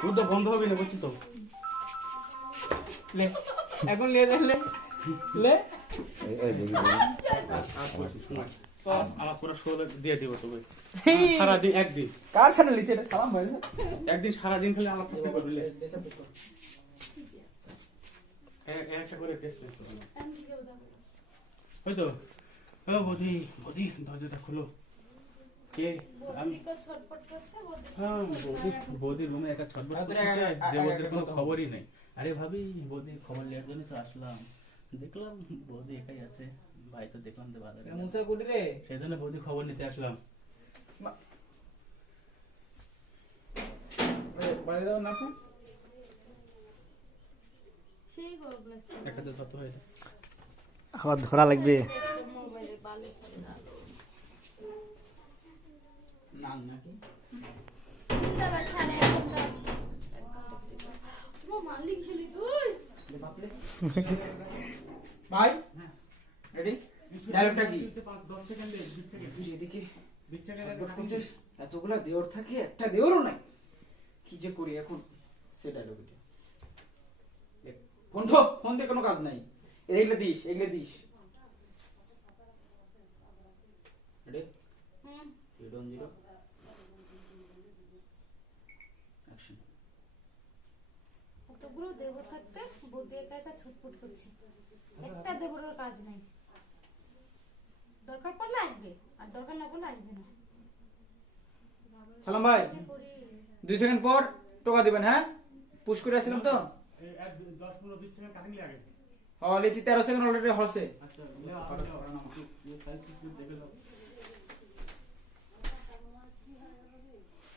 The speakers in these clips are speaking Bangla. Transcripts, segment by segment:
তুই তো বন্ধ হবে না বুঝছিস তো লে এখন লে লে লে তো আমার পুরো শো দিয়ে দিব তুমি সারাদিন একদিন কার সাথে লিছে এটা সালাম ভাই একদিন সারাদিন খালি আমার ফুটি করবি একটা করে টেস্ট ওই তো ও বৌদি বৌদি দরজাটা খুলো কে আমি হ্যাঁ বৌদির রুমে একটা ছটফট করতেছে দেবদের কোনো খবরই নেই আরে ভাবি বৌদির খবর নেওয়ার জন্য তো আসলাম দেখলাম বৌদি একাই আছে ভাই তো দেখলাম তো বাজারে মুসা কুটি রে সেই জন্য বৌদি খবর নিতে আসলাম বাইরে যাও না আপনি সেই গরম লাগছে একসাথে তত হয়ে আবার ধরা লাগবে মোবাইলে বালে চলে না না নাকি তবে ছাড়ে এখন যাচ্ছি এক ঘন্টা তোমার মালিক ছিলি তুই বাপরে ভাই হ্যাঁ রেডি ডায়লগটা কি 10 সেকেন্ডে দিচ্ছে এদিকে দিচ্ছে এতগুলা দেওর থাকে একটা দেওরও নাই কি যে করি এখন সে ডায়লগ ফোন তো ফোন দিয়ে কোনো কাজ নাই এগুলো দিস রেডি হুম 3 অ্যাকশন কতগুলো দেব থাকতে বৌদি একা একা ছটফট করছে একটা দেবরের কাজ নাই দরকার পড়লে আসবে আর দরকার না পড়লে আসবে না সালাম ভাই কি করি 2 সেকেন্ড পর টোকা দিবেন হ্যাঁ পুশ করে আসছিলাম তো 10-15 সেকেন্ড কাটিং লাগে লিচি 13 সেকেন্ড অলরেডি হলছে আচ্ছা সাইজ দেখে দাও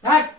রাইট